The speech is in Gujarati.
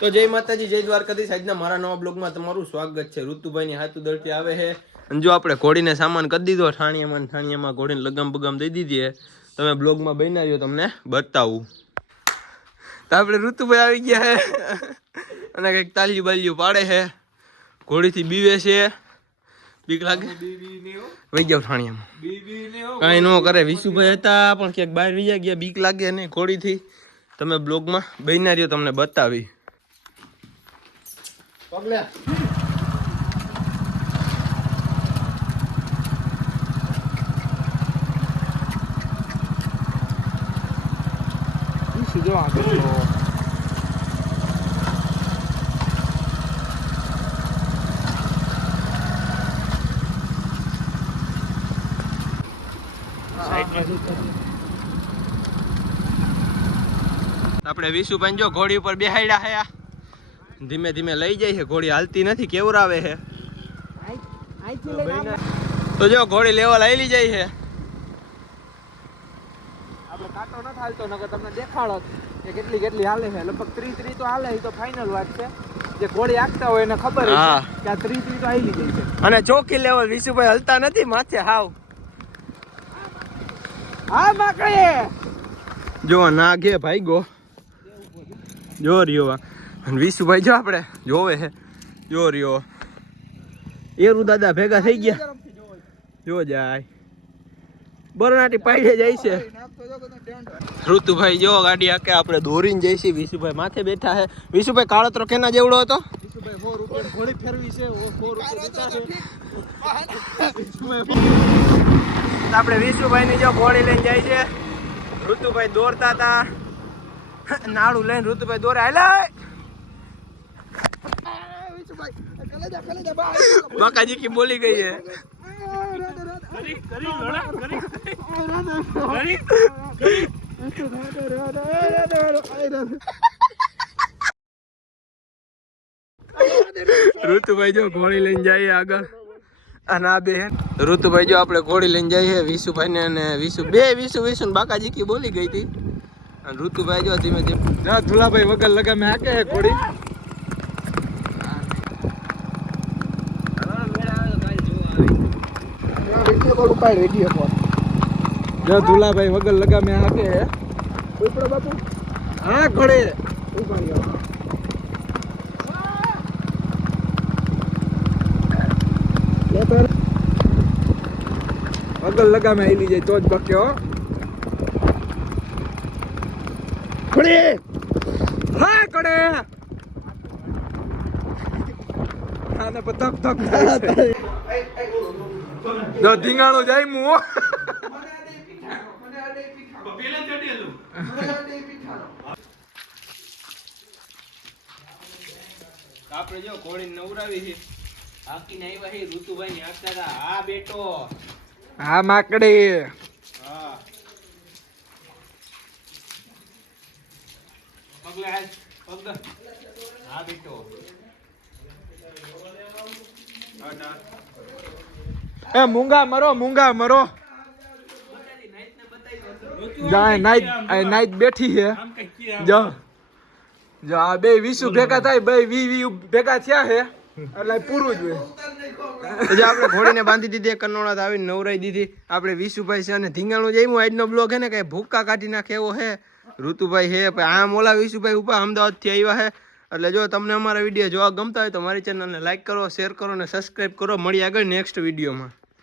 તો જય માતાજી જય દ્વારકાધીશ. આજના મારા નવા બ્લોગમાં તમારું સ્વાગત છે. ઋતુભાઈની હાથું દળતી આવે છે. અને જો આપણે ઘોડીને સામાન કરી દીધો ઠાણિયામાં ને ઠાણિયામાં ઘોડીને લગામ બગામ દઈ દીધી તમે બ્લોગમાં બનાવ્યો તમને બતાવું. તો આપણે ઋતુભાઈ આવી ગયા છે. અને કંઈક તાલ્યું બાલ્યું પાડે છે. ઘોડીથી બીવે છે. બીક લાગે? વહી જાવ ઠાણિયામાં. કાંઈ ન કરે. વિશુભાઈ હતા પણ ક્યાંક બહાર વહી ગયા બીક લાગે નહીં ઘોડીથી. તમે બ્લોગમાં બન્યા તમને બતાવી. આપણે વિશુભાઈ જો ઘોડી ઉપર બેહાડ્યા હે આ. ધીમે ધીમે લઈ જાય છે. ઘોડી હાલતી નથી કેવું આવે છે. તો જો ઘોડી લેવલ આવેલી જાય છે. આપણે કાંટો ન હાલતો નકર તમને દેખાડો કે કેટલી કેટલી હાલે છે. લગભગ ત્રી ત્રી તો હાલે તો ફાઇનલ વાત છે. જે ઘોડી આગતા હોય એને ખબર કે આ ત્રી ત્રી તો આવી ગઈ છે. અને ચોકી લેવલ વિશુભાઈ હલતા નથી માથે હાવ. હા માકડે જો નાગે ભાઈ ગો જો રહ્યો. અને વિશુભાઈ જો આપણે જોવે છે. જો રહ્યો. એરુ દાદા ભેગા થઈ ગયા. જો જાય. બરનાટી પાડે જાય છે. ઋતુભાઈ જો ગાડી આકે આપણે દોરીને જઈશી વિશુભાઈ માથે બેઠા છે. વિશુભાઈ કાળોતરો કેના જેવડો હતો? આપણે વિશુભાઈ ની જો ઘોડી લઈને જાય છે. ઋતુભાઈ દોરતા હતા. નાળું લઈને ઋતુભાઈ દોરે. હાલા બાકાજી કી બોલી ગઈ છે ઋતુભાઈ જો ઘોડી લઈને જઈએ આગળ. અને આ બે ઋતુભાઈ જો આપણે ઘોડી લઈને જઈએ વિશુભાઈ ને અને વિશુ. બે વિશુ વિશુ બાકાજી કી બોલી ગઈ હતી. અને ઋતુભાઈ જો ધીમે ધીમે ધુલાભાઈ વગર લગામે હાકે જો ધુલાભાઈ વગર લગામે હાકે ઉપડો બાપુ. હા ઘોડે ઊભા રહ્યો લે તો. વગર લગામે આઈલી જાય તો જ બક્યો કડે હા કડે આને ધક ધક થાય. જો ધીંગાણો જાય મુ આપણે જો ઘોડી નવરાવી છે. હાકીને આવ્યા છે ઋતુભાઈ ની હાકતા હતા આ બેટો. હા માકડી. હા. પગલે હાલ પગ હા બેટો. એ, મૂંગા મરો મૂંગા મરો. જાય નાઈટ નાઈટ બેઠી છે. જો. જો બે વીસુ ભેગા થાય, બે વી વી ભેગા થયા છે. એટલે પૂરું જ આપણે ઘોડીને બાંધી દીધી કનોડા આવીને નવરાઈ દીધી. આપણે વિશુભાઈ છે અને ધીંગાણું જઈમું આજનો બ્લોગ હે ને કઈ ભૂક્કા કાઢી નાખે એવો હે ઋતુભાઈ હે આમ ઓલા વિશુભાઈ ઉપર અમદાવાદથી આવ્યા હે એટલે જો તમને અમારા વીડિયો જોવા ગમતા હોય તો મારી ચેનલને લાઈક કરો, શેર કરો અને સબસ્ક્રાઈબ કરો. મળી આગળ નેક્સ્ટ વિડીયોમાં.